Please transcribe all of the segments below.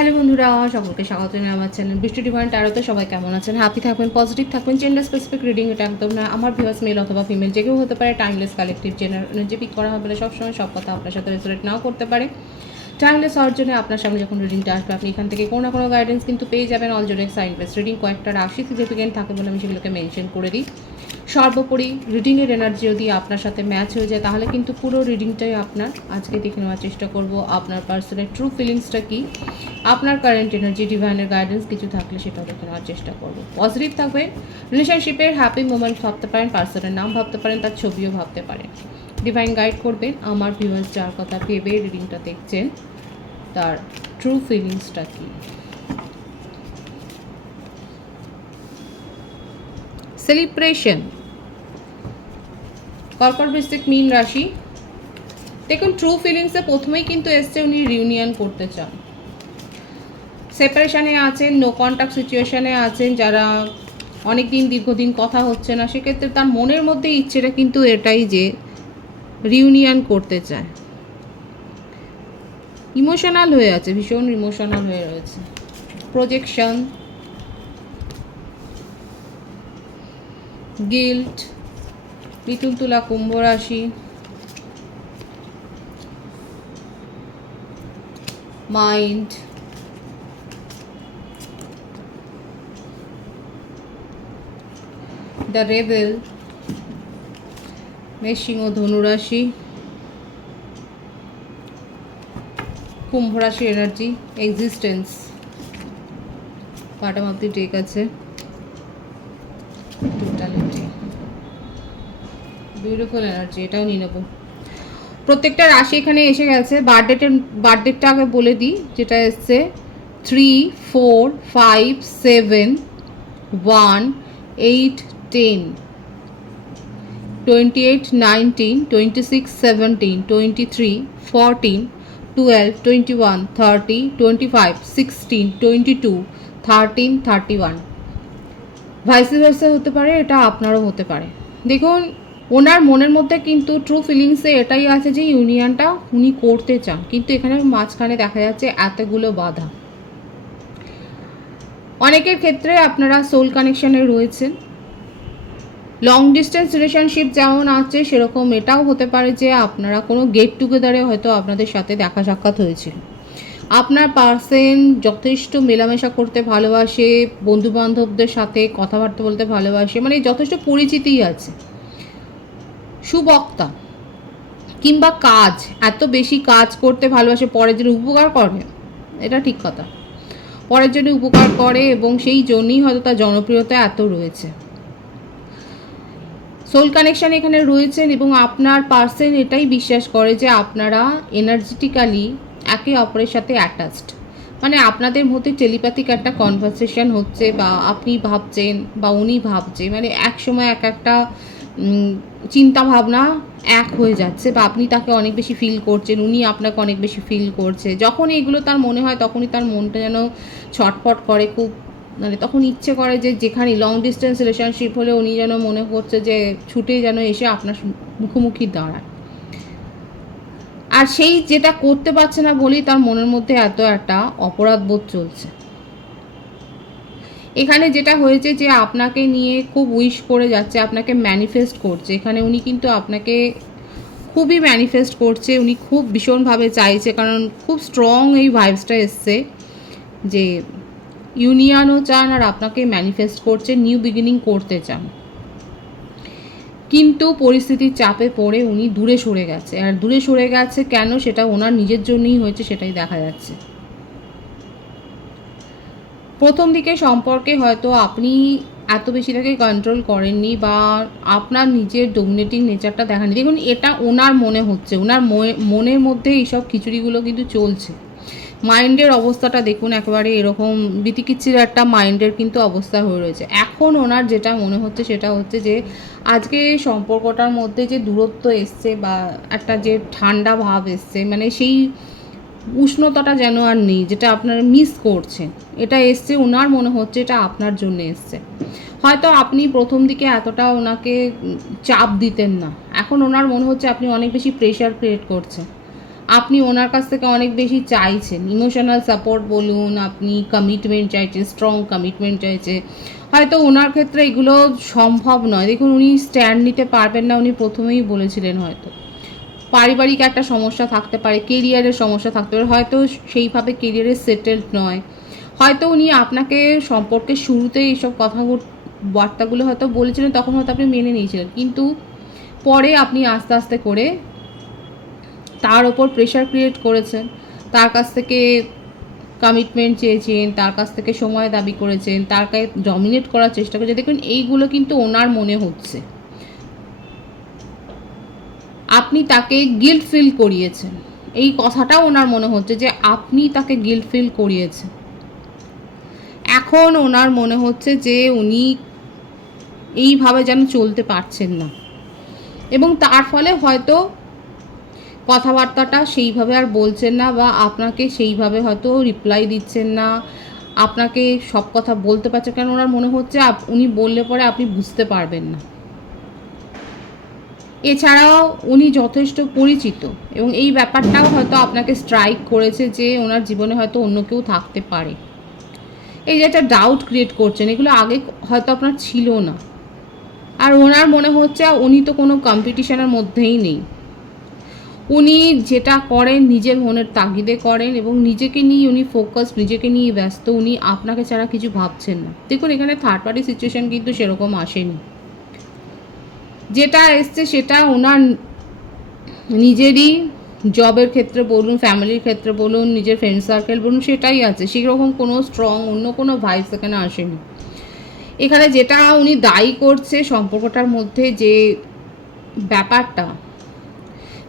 Hello বন্ধুরা, সকলকে স্বাগত জানাই আমার চ্যানেল বৃষ্টি ডিভাইন ট্যারোতে। সবাই কেমন আছেন? হ্যাপি থাকবেন, পজিটিভ থাকবেন। জেন্ডার স্পেসিফিক রিডিং এটা একদম না। আমার ভিউয়ার্স মেল অথবা ফিমেল যে কেউ হতে পারে। টাইমলেস কালেকটিভ জেনারেল যে পিক করা হবে বলে সবসময় সব কথা আপনার সাথে রেসোনেট নাও করতে পারে। টাইমলেস হওয়ার জন্য আপনার সামনে যখন রিডিংটা আসবে আপনি এখান থেকে কোনো না কোনো গাইডেন্স কিন্তু পেয়ে যাবেন। All zodiac sign base reading কয়েকটা রাশি সিগনিফিকেন্ট থাকে বলে আমি সেগুলোকে মেনশন করে দিই। সর্বোপরি রিডিংয়ের এনার্জি যদি আপনার সাথে ম্যাচ হয়ে যায় তাহলে কিন্তু পুরো রিডিংটাই আপনার। আজকে দেখে নেওয়ার চেষ্টা করব আপনার পার্সনের ট্রু ফিলিংসটা কী, আপনার কারেন্ট এনার্জি, ডিভাইনের গাইডেন্স কিছু থাকলে সেটাও দেখে নেওয়ার চেষ্টা করব। পজিটিভ থাকবে, রিলেশনশিপের হ্যাপি মোমেন্ট ভাবতে পারেন, পার্সনের নাম ভাবতে পারেন, তার ছবিও ভাবতে পারেন। ডিভাইন গাইড করবেন আমার ভিউয়ার্স যার কথা ভেবে রিডিংটা দেখছেন তার ট্রু ফিলিংসটা কী। সেলিব্রেশন, কর্কট বৃশ্চিক মীন রাশি। দেখুন ট্রু ফিলিংসে প্রথমেই কিন্তু এসছে উনি রিউনিয়ন করতে চান। সেপারেশনে আছেন, নো কন্ট্যাক্ট সিচুয়েশনে আছেন, যারা অনেক দিন দীর্ঘদিন কথা হচ্ছে না, সেক্ষেত্রে তার মনের মধ্যে ইচ্ছেটা কিন্তু এটাই যে রিউনিয়ন করতে চায়। ইমোশনাল হয়ে আছে, ভীষণ ইমোশনাল হয়ে রয়েছে। প্রজেকশন, গিল্ট, মিথুন তুলা কুম্ভ রাশি, মাইন্ড, দ্য রেবেল, মেষ সিংহ ধনু রাশি, কুম্ভ রাশি energy, existence, bottom of the day আছে, টোটালিটি, বিউটিফুল এনার্জি, এটাও নিয়ে নেব। প্রত্যেকটা রাশি এখানে এসে গেছে। বার্থডেটটা আগে বলে দিই, যেটা এসছে 3, 4, 5, 7, 1, 8, 10, 28, 19, 26, 17, 23, 14, 12, 21, 30, 25, 16, 22, 13, 31। ভাইস ভার্সা হতে পারে, এটা আপনারও হতে পারে। দেখুন ওনার মনের মধ্যে কিন্তু ট্রু ফিলিংসে এটাই আছে যে ইউনিয়নটা উনি করতে চান, কিন্তু এখানে মাঝখানে দেখা যাচ্ছে এতগুলো বাধা। অনেকের ক্ষেত্রে আপনারা সোল কানেকশানে রয়েছেন। লং ডিস্টেন্স রিলেশনশিপ যেমন আছে সেরকম এটাও হতে পারে যে আপনারা কোনো গেট টুগেদারে হয়তো আপনাদের সাথে দেখা সাক্ষাৎ হয়েছিল। আপনার পার্সন যথেষ্ট মেলামেশা করতে ভালোবাসে, বন্ধুবান্ধবদের সাথে কথাবার্তা বলতে ভালোবাসে, মানে যথেষ্ট পরিচিতিই আছে। সুবক্তা কিংবা কাজ, এত বেশি কাজ করতে ভালোবাসে, পরের জন্য উপকার করে, এটা ঠিক কথা, পরের জন্য উপকার করে এবং সেই জন্যই হয়তো তার জনপ্রিয়তা এত রয়েছে। সোল কানেকশান এখানে রয়েছেন এবং আপনার পার্সন এটাই বিশ্বাস করে যে আপনারা এনার্জেটিক্যালি একে অপরের সাথে অ্যাটাচড, মানে আপনাদের মধ্যে টেলিপ্যাথিক একটা কনভারসেশন হচ্ছে, বা আপনি ভাবছেন বা উনি ভাবছে, মানে এক সময় এক একটা চিন্তা ভাবনা এক হয়ে যাচ্ছে, বা আপনি তাকে অনেক বেশি ফিল করছেন, উনি আপনাকে অনেক বেশি ফিল করছে। যখন এগুলো তার মনে হয় তখনই তার মনটা যেন ছটফট করে খুব, মানে তখন ইচ্ছে করে যে যেখানে লং ডিস্টেন্স রিলেশনশিপ হলে উনি যেন মনে করছে যে ছুটে যেন এসে আপনার মুখোমুখি দাঁড়ায়। আর সেই যেটা করতে পারছে না বলেই তার মনের মধ্যে এত একটা অপরাধবোধ চলছে। এখানে যেটা হয়েছে যে আপনাকে নিয়ে খুব উইশ করে যাচ্ছে, আপনাকে ম্যানিফেস্ট করছে। এখানে উনি কিন্তু আপনাকে খুবই ম্যানিফেস্ট করছে, উনি খুব ভীষণভাবে চাইছে, কারণ খুব স্ট্রং এই ভাইবসটা এসছে যে ইউনিয়নও চান আর আপনাকে ম্যানিফেস্ট করছে, নিউ বিগিনিং করতে চান। কিন্তু পরিস্থিতির চাপে পড়ে উনি দূরে সরে গেছে। আর দূরে সরে গেছে কেন, সেটা ওনার নিজের জন্যই হয়েছে, সেটাই দেখা যাচ্ছে। প্রথম দিকে সম্পর্কে হয়তো আপনি এত বেশি তাকে কন্ট্রোল করেননি, বা আপনার নিজের ডোমিনেটিং নেচারটা দেখাননি। দেখুন এটা ওনার মনে হচ্ছে, ওনার মনের মধ্যে এইসব খিচুড়িগুলো কিন্তু চলছে। মাইন্ডের অবস্থাটা দেখুন, একেবারে এরকম বিতিকিচ্ছির একটা মাইন্ডের কিন্তু অবস্থা হয়ে রয়েছে। এখন ওনার যেটা মনে হচ্ছে সেটা হচ্ছে যে আজকে সম্পর্কটার মধ্যে যে দূরত্ব এসছে, বা একটা যে ঠান্ডা ভাব এসছে, মানে সেই উষ্ণতাটা যেন আর নেই, যেটা আপনারা মিস করছেন, এটা এসছে। ওনার মনে হচ্ছে এটা আপনার জন্য এসছে। হয়তো আপনি প্রথম দিকে এতটা ওনাকে চাপ দিতেন না, এখন ওনার মনে হচ্ছে আপনি অনেক বেশি প্রেশার ক্রিয়েট করছেন। আপনি ওনার কাছ থেকে অনেক বেশি চাইছেন, ইমোশনাল সাপোর্ট বলুন, আপনি কমিটমেন্ট চাইছেন, স্ট্রং কমিটমেন্ট চাইছে। হয়তো ওনার ক্ষেত্রে এগুলো সম্ভব নয়। দেখুন উনি স্ট্যান্ড নিতে পারবেন না, উনি প্রথমেই বলেছিলেন। হয়তো পারিবারিক একটা সমস্যা থাকতে পারে, কেরিয়ারের সমস্যা থাকতে পারে, হয়তো সেইভাবে কেরিয়ারে সেটেলড নয়। হয়তো উনি আপনাকে সম্পর্কের শুরুতে এইসব বার্তাগুলো হয়তো বলেছিলেন, তখন হয়তো আপনি মেনে নিয়েছিলেন, কিন্তু পরে আপনি আস্তে আস্তে করে তার ওপর প্রেশার ক্রিয়েট করেছেন, তার কাছ থেকে কমিটমেন্ট চেয়েছেন, তার কাছ থেকে সময় দাবি করেছেন, তার কাছে ডমিনেট করার চেষ্টা করেছেন। দেখুন এইগুলো কিন্তু ওনার মনে হচ্ছে। আপনি তাকে গিল্ট ফিল করিয়েছেন, এই কথাটাও ওনার মনে হচ্ছে যে আপনি তাকে গিল্ট ফিল করিয়েছেন। এখন ওনার মনে হচ্ছে যে উনি এইভাবে যেন চলতে পারছেন না, এবং তার ফলে হয়তো কথাবার্তাটা সেইভাবে আর বলছেন না, বা আপনাকে সেইভাবে হয়তো রিপ্লাই দিচ্ছেন না, আপনাকে সব কথা বলতে পারছে, কারণ ওনার মনে হচ্ছে উনি বললে পরে আপনি বুঝতে পারবেন না। এছাড়াও উনি যথেষ্ট পরিচিত, এবং এই ব্যাপারটাও হয়তো আপনাকে স্ট্রাইক করেছে যে ওনার জীবনে হয়তো অন্য কেউ থাকতে পারে। এই যে একটা ডাউট ক্রিয়েট করছেন, এগুলো আগে হয়তো আপনার ছিল না। আর ওনার মনে হচ্ছে উনি তো কোনো কম্পিটিশনের মধ্যেই নেই। উনি যেটা করেন নিজের মনের তাগিদে করেন, এবং নিজেকে নিয়ে উনি ফোকাস, নিজেকে নিয়ে ব্যস্ত। উনি আপনাকে ছাড়া কিছু ভাবছেন না। দেখুন এখানে থার্ড পার্টি সিচুয়েশন কিন্তু সেরকম আসেনি। যেটা এসছে সেটা ওনার নিজেরই জবের ক্ষেত্রে বলুন, ফ্যামিলির ক্ষেত্রে বলুন, নিজের ফ্রেন্ড সার্কেল বলুন, সেটাই আছে। সেরকম কোনো স্ট্রং অন্য কোনো ভাইবস এখানে আসেনি। এখানে যেটা উনি দায়ী করছে সম্পর্কটার মধ্যে, যে ব্যাপারটা,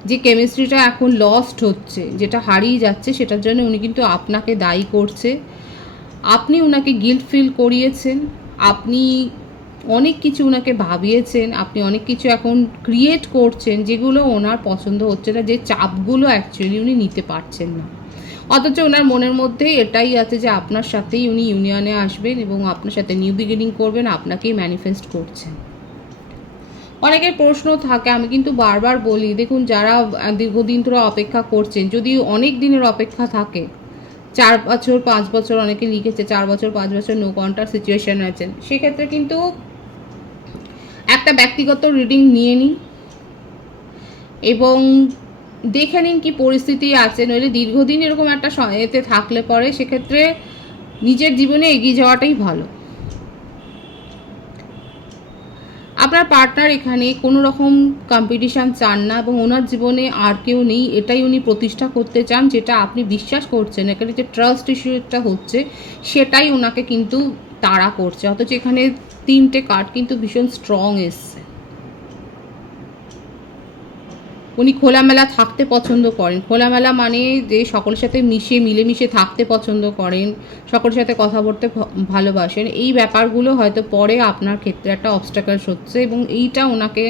যে কেমিস্ট্রিটা এখন লস্ট হচ্ছে, যেটা হারিয়ে যাচ্ছে, সেটার জন্য উনি কিন্তু আপনাকে দায়ী করছে। আপনি ওনাকে গিল্ট ফিল করিয়েছেন, আপনি অনেক কিছু ওনাকে ভাবিয়েছেন, আপনি অনেক কিছু এখন ক্রিয়েট করছেন যেগুলো ওনার পছন্দ হচ্ছে না, যে চাপগুলো অ্যাকচুয়ালি উনি নিতে পারছেন না। অথচ ওনার মনের মধ্যে এটাই আছে যে আপনার সাথেই উনি ইউনিয়নে আসবেন এবং আপনার সাথে নিউ বিগিনিং করবেন, আপনাকেই ম্যানিফেস্ট করছেন। অনেকের প্রশ্ন থাকে, আমি কিন্তু বারবার বলি, দেখুন যারা দীর্ঘদিন ধরে অপেক্ষা করছেন, যদি অনেক দিনের অপেক্ষা থাকে, 4 বছর 5 বছর, অনেকে লিখেছে 4 বছর 5 বছর নো কন্টাক্ট সিচুয়েশন আছেন, সেক্ষেত্রে কিন্তু একটা ব্যক্তিগত রিডিং নিয়ে নিন এবং দেখে নিন কী পরিস্থিতি আছে। নইলে দীর্ঘদিন এরকম একটা এতে থাকলে পরে সেক্ষেত্রে নিজের জীবনে এগিয়ে যাওয়াটাই ভালো। আপনার পার্টনার এখানে কোনো রকম কম্পিটিশান চান না, এবং ওনার জীবনে আর কেউ নেই এটাই উনি প্রতিষ্ঠা করতে চান, যেটা আপনি বিশ্বাস করছেন। এখানে যে ট্রাস্ট ইস্যুটা হচ্ছে সেটাই ওনাকে কিন্তু তাড়া করছে। অথচ এখানে 3টে কার্ড কিন্তু ভীষণ স্ট্রং এসছে। উনি খোলামেলা থাকতে পছন্দ করেন। খোলামেলা মানে যে সকলের সাথে মিলেমিশে থাকতে পছন্দ করেন, সকলের সাথে কথা বলতে ভালোবাসেন। এই ব্যাপারগুলো হয়তো পরে আপনার ক্ষেত্রে একটা অবস্ট্যাকলস হচ্ছে, এবং এইটা ওনাকে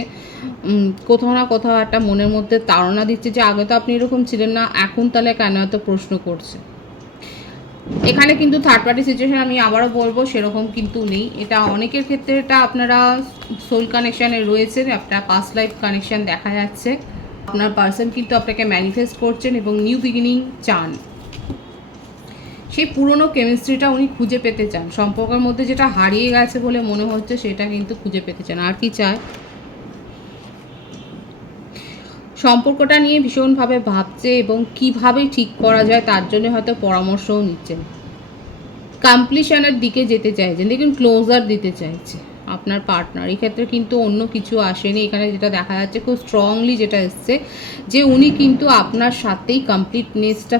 কোথাও না কোথাও একটা মনের মধ্যে তাড়না দিচ্ছে যে আগে তো আপনি এরকম ছিলেন না, এখন তাহলে কেন এত প্রশ্ন করছে। এখানে কিন্তু থার্ড পার্টি সিচুয়েশন আমি আবারও বলবো সেরকম কিন্তু নেই। এটা অনেকের ক্ষেত্রে এটা আপনারা সোল কানেকশানে রয়েছেন, আপনার পাস্ট লাইফ কানেকশান দেখা যাচ্ছে। আপনার পার্সন কিন্তু আপনাকে ম্যানিফেস্ট করছেন এবং নিউ বিগিনিং চান। সেই পুরনো কেমিস্ট্রিটা উনি খুঁজে পেতে চান। সম্পর্কের মধ্যে যেটা হারিয়ে গেছে বলে মনে হচ্ছে সেটা কিন্তু খুঁজে পেতে চান। আর কি চায়, সম্পর্কটা নিয়ে ভীষণভাবে ভাবছে এবং কিভাবে ঠিক করা যায় তার জন্য হয়তো পরামর্শও নিচ্ছেন। কমপ্লিশনের দিকে যেতে চাইছেন, দেখুন ক্লোজার দিতে চাইছে আপনার পার্টনার। এক্ষেত্রে কিন্তু অন্য কিছু আসেনি। এখানে যেটা দেখা যাচ্ছে খুব স্ট্রংলি যেটা এসছে, যে উনি কিন্তু আপনার সাথেই কমপ্লিটনেসটা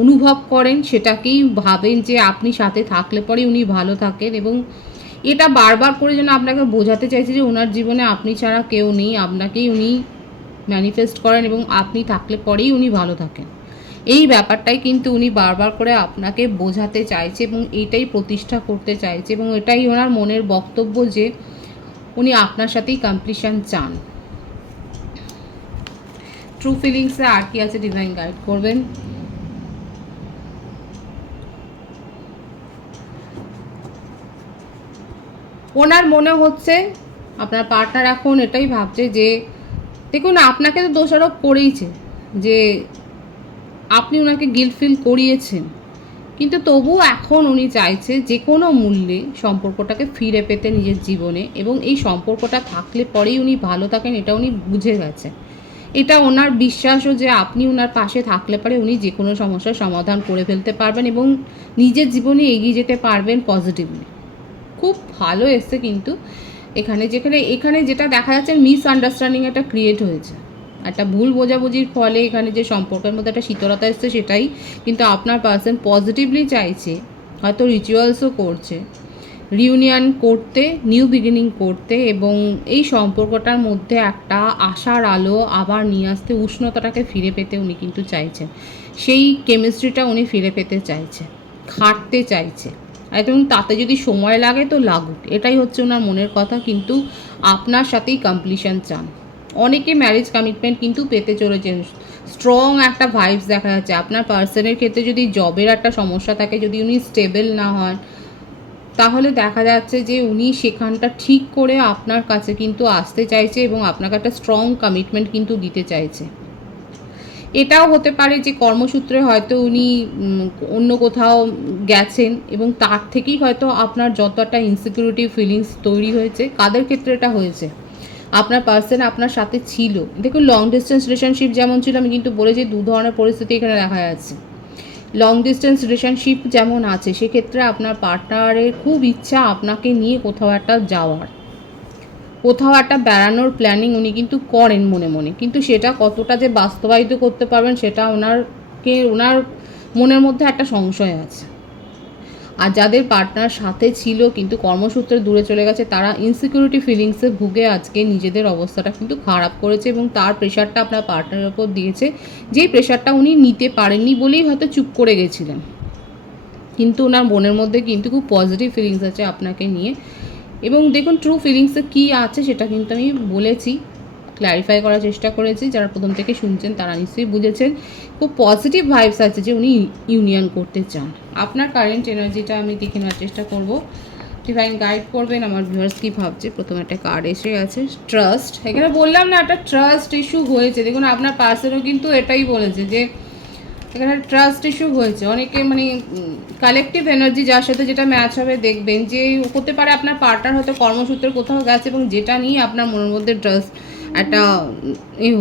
অনুভব করেন, সেটাকেই ভাবেন যে আপনি সাথে থাকলে পরে উনি ভালো থাকেন, এবং এটা বারবার করে যেন আপনাকে বোঝাতে চাইছে যে ওনার জীবনে আপনি ছাড়া কেউ নেই, আপনাকেই উনি ম্যানিফেস্ট করেন এবং আপনি থাকলে পরেই উনি ভালো থাকেন। এই ব্যাপারটাই কিন্তু উনি বারবার করে আপনাকে বোঝাতে চাইছে এবং এটাই প্রতিষ্ঠা করতে চাইছে, এবং এটাই ওনার মনের বক্তব্য যে উনি আপনার সাথেই কমপ্লিশন চান। ট্রু ফিলিংসে আর কি আছে ডিভাইন গাইড করবেন। ওনার মনে হচ্ছে আপনার পার্টনার এখন এটাই ভাবছে যে দেখুন আপনাকে তো দোষারোপ করেইছে, যে আপনি ওনাকে গিল্ট ফিল করিয়েছেন, কিন্তু তবুও এখন উনি চাইছে যে কোনো মূল্যে সম্পর্কটাকে ফিরে পেতে নিজের জীবনে, এবং এই সম্পর্কটা থাকলে পরেই উনি ভালো থাকেন এটা উনি বুঝে গেছেন। এটা ওনার বিশ্বাসও যে আপনি ওনার পাশে থাকলে পারে উনি যে কোনো সমস্যার সমাধান করে ফেলতে পারবেন এবং নিজের জীবনে এগিয়ে যেতে পারবেন পজিটিভলি। খুব ভালো এসছে কিন্তু এখানে যেটা দেখা যাচ্ছে মিসআন্ডারস্ট্যান্ডিং একটা ক্রিয়েট হয়েছে, একটা ভুল বোঝাবুঝির ফলে এখানে যে সম্পর্কের মধ্যে একটা শীতলতা এসছে সেটাই, কিন্তু আপনার পার্সন পজিটিভলি চাইছে, হয়তো রিচুয়ালসও করছে রিউনিয়ন করতে, নিউ বিগিনিং করতে, এবং এই সম্পর্কটার মধ্যে একটা আশার আলো আবার নিয়ে আসতে, উষ্ণতাটাকে ফিরে পেতে উনি কিন্তু চাইছেন। সেই কেমিস্ট্রিটা উনি ফিরে পেতে চাইছে, খাটতে চাইছে, এবং তাতে যদি সময় লাগে তো লাগুক, এটাই হচ্ছে ওনার মনের কথা। কিন্তু আপনার সাথেই কমপ্লিশন চান। অনেকে ম্যারেজ কমিটমেন্ট কিন্তু পেতে চলেছেন, স্ট্রং একটা ভাইবস দেখা যাচ্ছে। আপনার পার্সনের ক্ষেত্রে যদি জবের একটা সমস্যা থাকে, যদি উনি স্টেবল না হন, তাহলে দেখা যাচ্ছে যে উনি সেখানটা ঠিক করে আপনার কাছে কিন্তু আসতে চাইছে এবং আপনাকে একটা স্ট্রং কমিটমেন্ট কিন্তু দিতে চাইছে। এটাও হতে পারে যে কর্মসূত্রে হয়তো উনি অন্য কোথাও গেছেন এবং তার থেকেই হয়তো আপনার যত একটা ইনসিকিউরিটি ফিলিংস তৈরি হয়েছে। কাদের ক্ষেত্রে এটা হয়েছে? আপনার পার্সন আপনার সাথে ছিল। দেখুন, লং ডিস্টেন্স রিলেশনশিপ যেমন ছিল, আমি কিন্তু বলেছি দু ধরনের পরিস্থিতি এখানে দেখা যাচ্ছে। লং ডিস্টেন্স রিলেশনশিপ যেমন আছে, সেক্ষেত্রে আপনার পার্টনারের খুব ইচ্ছা আপনাকে নিয়ে কোথাও একটা যাওয়ার, কোথাও একটা বেড়ানোর প্ল্যানিং উনি কিন্তু করেন মনে মনে, কিন্তু সেটা কতটা যে বাস্তবায়িত করতে পারবেন সেটা ওনার মনের মধ্যে একটা সংশয় আছে। আর যাদের পার্টনার সাথে ছিল কিন্তু কর্মসূত্রে দূরে চলে গেছে, তারা ইনসিকিউরিটি ফিলিংসে ভুগে আজকে নিজেদের অবস্থাটা কিন্তু খারাপ করেছে এবং তার প্রেশারটা আপনার পার্টনারের ওপর দিয়েছে, যেই প্রেশারটা উনি নিতে পারেননি বলেই হয়তো চুপ করে গেছিলেন। কিন্তু ওনার মনের মধ্যে কিন্তু খুব পজিটিভ ফিলিংস আছে আপনাকে নিয়ে। এবং দেখুন, ট্রু ফিলিংসে কী আছে সেটা কিন্তু আমি বলেছি, ক্ল্যারিফাই করার চেষ্টা করেছি। যারা প্রথম থেকে শুনছেন তারা নিশ্চয়ই বুঝেছেন। খুব পজিটিভ ভাইবস আছে যে উনি ইউনিয়ন করতে চান। আপনার কারেন্ট এনার্জিটা আমি দেখে নেওয়ার চেষ্টা করব। ডিভাইন গাইড করবেন আমার ভিউয়ার্স কী ভাবছে। প্রথম একটা কার্ড এসে আছে, ট্রাস্ট। এখানে বললাম না, একটা ট্রাস্ট ইস্যু হয়েছে। দেখুন, আপনার পার্সনও কিন্তু এটাই বলেছে যে এখানে ট্রাস্ট ইস্যু হয়েছে। অনেকে মানে কালেকটিভ এনার্জি যার সাথে যেটা ম্যাচ হবে, দেখবেন যে হতে পারে আপনার পার্টনার হয়তো কর্মসূত্রে কোথাও গেছে এবং যেটা নিয়ে আপনার মনের মধ্যে ট্রাস্ট একটা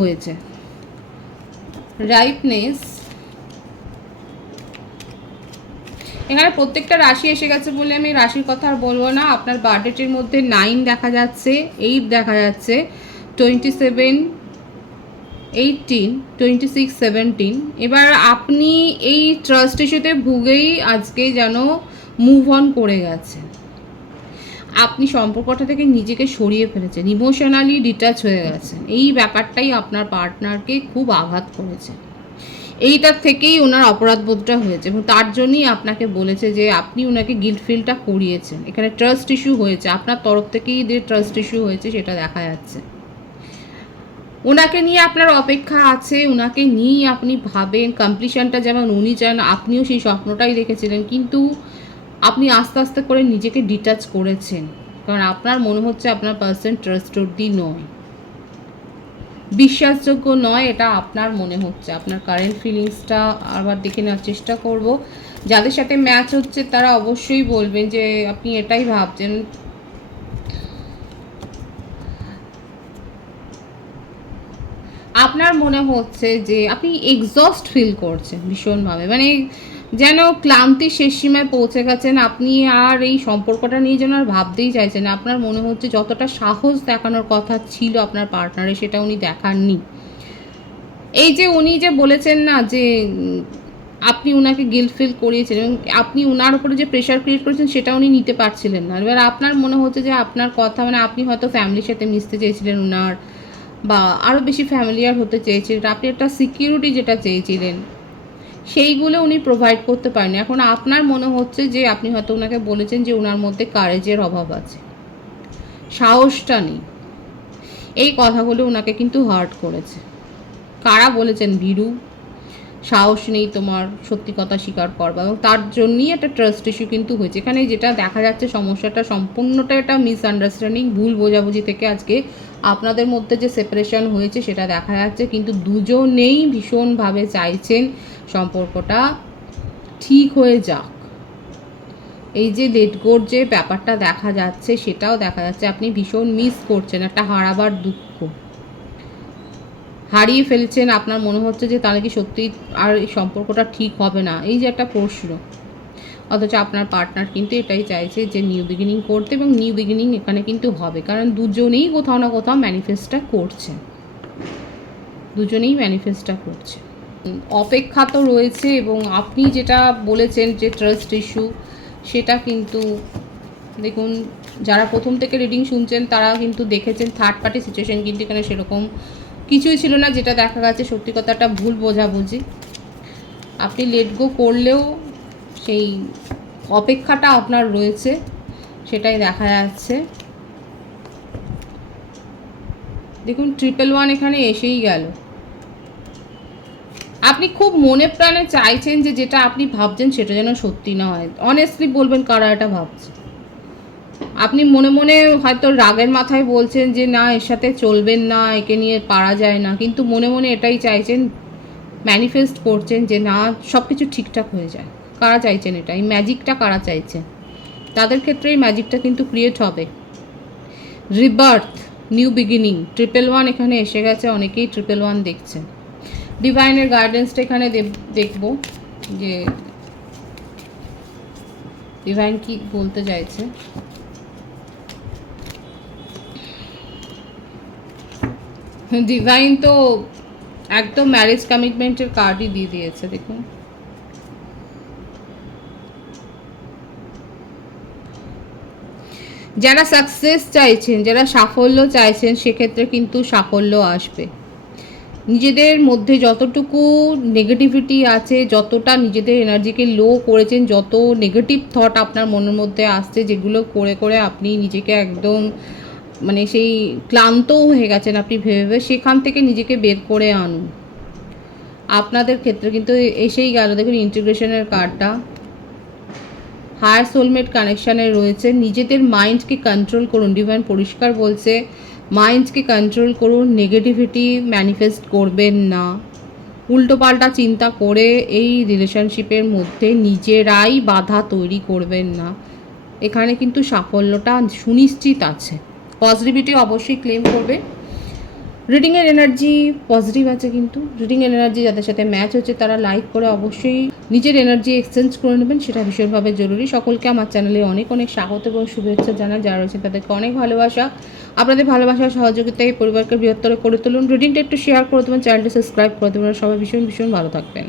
হয়েছে। রাইপনেস, এখানে প্রত্যেকটা রাশি এসে গেছে বলে আমি রাশির কথা আর বলবো না। আপনার বার্থডেটের মধ্যে 9 দেখা যাচ্ছে, 8 দেখা যাচ্ছে, 27, 18, 26, 17। এবার আপনি এই ট্রাস্ট ইস্যুতে ভুগেই আজকে যেন মুভ অন করে গেছেন। আপনি সম্পর্কটা থেকে নিজেকে সরিয়ে ফেলেছেন, ইমোশনালি ডিটাচ হয়ে গেছেন। এই ব্যাপারটাই আপনার পার্টনারকে খুব আঘাত করেছে। এইটার থেকেই ওনার অপরাধবোধটা হয়েছে এবং তার জন্যই আপনাকে বলেছে যে আপনি ওনাকে গিল্ট ফিলটা করিয়েছেন। এখানে ট্রাস্ট ইস্যু হয়েছে, আপনার তরফ থেকেই যে ট্রাস্ট ইস্যু হয়েছে সেটা দেখা যাচ্ছে। ওনাকে নিয়ে আপনার অপেক্ষা আছে, ওনাকে নিয়েই আপনি ভাবেন, কমপ্লিশনটা যেমন উনি চান, আপনিও সেই স্বপ্নটাই দেখেছিলেন, কিন্তু আপনি আস্তে আস্তে করে নিজেকে ডিটাচ করেছেন, কারণ আপনার মনে হচ্ছে আপনার পার্সন ট্রাস্টওয়ার্দি নয়, বিশ্বাসযোগ্য নয়, এটা আপনার মনে হচ্ছে। আপনার কারেন্ট ফিলিংসটা আবার দেখে নেওয়ার চেষ্টা করব। যাদের সাথে ম্যাচ হচ্ছে তারা অবশ্যই বলবেন যে আপনি এটাই ভাবছেন। আপনার মনে হচ্ছে যে আপনি এক্সস্ট ফিল করছেন ভীষণভাবে, মানে যেন ক্লান্তির শেষ সীমায় পৌঁছে গেছেন। আপনি আর এই সম্পর্কটা নিয়ে যেন আর ভাবতেই চাইছেন না। আপনার মনে হচ্ছে যতটা সাহস দেখানোর কথা ছিল আপনার পার্টনারে, সেটা উনি দেখাননি। এই যে উনি যে বলেছেন না যে আপনি উনাকে গিল্ট ফিল করিয়েছেন এবং আপনি উনার উপরে যে প্রেশার ক্রিয়েট করেছেন সেটা উনি নিতে পারছিলেন না। এবার আপনার মনে হচ্ছে যে আপনার কথা, মানে আপনি হয়তো ফ্যামিলির সাথে মিশতে চেয়েছিলেন উনার, বা আরও বেশি ফ্যামিলিয়ার হতে চেয়েছিলেন, আপনি একটা সিকিউরিটি যেটা চেয়েছিলেন সেইগুলো উনি প্রোভাইড করতে পারেন। এখন আপনার মনে হচ্ছে যে আপনি হয়তো ওনাকে বলেছেন যে ওনার মধ্যে কারেজের অভাব আছে, সাহসটা নেই। এই কথাগুলো ওনাকে কিন্তু হার্ট করেছে। কারা বলেছেন? ভীরু, সাহস নেই তোমার সত্যি কথা স্বীকার করবা, এবং তার জন্যই একটা ট্রাস্ট ইস্যু কিন্তু হয়েছে। এখানে যেটা দেখা যাচ্ছে সমস্যাটা সম্পূর্ণটা একটা মিসআন্ডারস্ট্যান্ডিং, ভুল বোঝাবুঝি থেকে আজকে আপনাদের মধ্যে যে সেপারেশন হয়েছে সেটা দেখা যাচ্ছে। কিন্তু দুজনেই ভীষণভাবে চাইছেন সম্পর্কটা ঠিক হয়ে যাক। এই যে লেট গোর যে ব্যাপারটা দেখা যাচ্ছে সেটাও দেখা যাচ্ছে, আপনি ভীষণ মিস করছেন, একটা হারাবার দুঃখ হারিয়ে ফেলছেন। আপনার মনে হচ্ছে যে তাহলে কি সত্যি আর এই সম্পর্কটা ঠিক হবে না, এই যে একটা প্রশ্ন। অথচ আপনার পার্টনার কিন্তু এটাই চাইছে যে নিউ বিগিনিং করতে, এবং নিউ বিগিনিং এখানে কিন্তু হবে, কারণ দুজনেই কোথাও না কোথাও ম্যানিফেস্টটা করছে, দুজনেই ম্যানিফেস্টটা করছে। অপেক্ষা তো রয়েছে, এবং আপনি যেটা বলেছেন যে ট্রাস্ট ইস্যু, সেটা কিন্তু দেখুন যারা প্রথম থেকে রিডিং শুনছেন তারা কিন্তু দেখেছেন থার্ড পার্টি সিচুয়েশন কিন্তু এখানে সেরকম কিছুই ছিল না। যেটা দেখা গেছে সত্যি কথাটা ভুল বোঝাবুঝি। আপনি লেট গো করলেও সেই অপেক্ষাটা আপনার রয়েছে, সেটাই দেখা যাচ্ছে। দেখুন 111 এখানে এসেই গেল। আপনি খুব মনে প্রাণে চাইছেন যে যেটা আপনি ভাবছেন সেটা যেন সত্যি না হয়। অনেস্টলি বলবেন কারা এটা ভাবছে। আপনি মনে মনে হয়তো রাগের মাথায় বলছেন যে না এর সাথে চলবেন না, একে নিয়ে পারা যায় না, কিন্তু মনে মনে এটাই চাইছেন, ম্যানিফেস্ট করছেন যে না সব কিছু ঠিকঠাক হয়ে যায়। কারা চাইছেন এটা, এই ম্যাজিকটা কারা চাইছেন, তাদের ক্ষেত্রে এই ম্যাজিকটা কিন্তু ক্রিয়েট হবে। রিবার্থ, নিউ বিগিনিং, 111 এখানে এসে গেছে, অনেকেই 111 দেখছেন। ডিভাইনের গাইডেন্সটা এখানে দেখব যে ডিভাইন কি বলতে চাইছে। ডিভাইন তো একদম ম্যারেজ কমিটমেন্টের কার্ডই দিয়ে দিয়েছে। দেখুন যারা সাকসেস চাইছেন, যারা সাফল্য চাইছেন, সেক্ষেত্রে কিন্তু সাফল্য আসবে। নিজেদের মধ্যে যতটুকু নেগেটিভিটি আছে, যতটা নিজেদের এনার্জিকে লো করেছেন, যত নেগেটিভ থট আপনার মনের মধ্যে আসছে, যেগুলো করে করে আপনি নিজেকে একদম মানে সেই ক্লান্তও হয়ে গেছেন আপনি ভেবে ভেবে, সেখান থেকে নিজেকে বের করে আনুন। আপনাদের ক্ষেত্রে কিন্তু এসেই গেল। দেখুন ইন্টিগ্রেশনের কার্ডটা হায়ার সোলমেট কানেকশানে রয়েছে। নিজেদের মাইন্ডকে কন্ট্রোল করুন, ডিভাইন পরিষ্কার বলছে মাইন্ডকে কন্ট্রোল করুন, নেগেটিভিটি ম্যানিফেস্ট করবেন না, উল্টোপাল্টা চিন্তা করে এই রিলেশনশিপের মধ্যে নিজেরাই বাধা তৈরি করবেন না। এখানে কিন্তু সাফল্যটা সুনিশ্চিত আছে। পজিটিভিটি অবশ্যই ক্লেম করবে। রিডিংয়ের এনার্জি পজিটিভ আছে, কিন্তু রিডিংয়ের এনার্জি যাদের সাথে ম্যাচ হচ্ছে তারা লাইক করে অবশ্যই নিজের এনার্জি এক্সচেঞ্জ করে নেবেন, সেটা ভীষণভাবে জরুরি। সকলকে আমার চ্যানেলে অনেক অনেক স্বাগত এবং শুভেচ্ছা জানাই। যারা রয়েছেন তাদেরকে অনেক ভালোবাসা। আপনাদের ভালোবাসা সহযোগিতায় পরিবারকে বৃহত্তর করে তুলুন। রিডিংটা একটু শেয়ার করে দেবেন, চ্যানেলটা সাবস্ক্রাইব করে দেবেন। সবাই ভীষণ ভীষণ ভালো থাকবেন।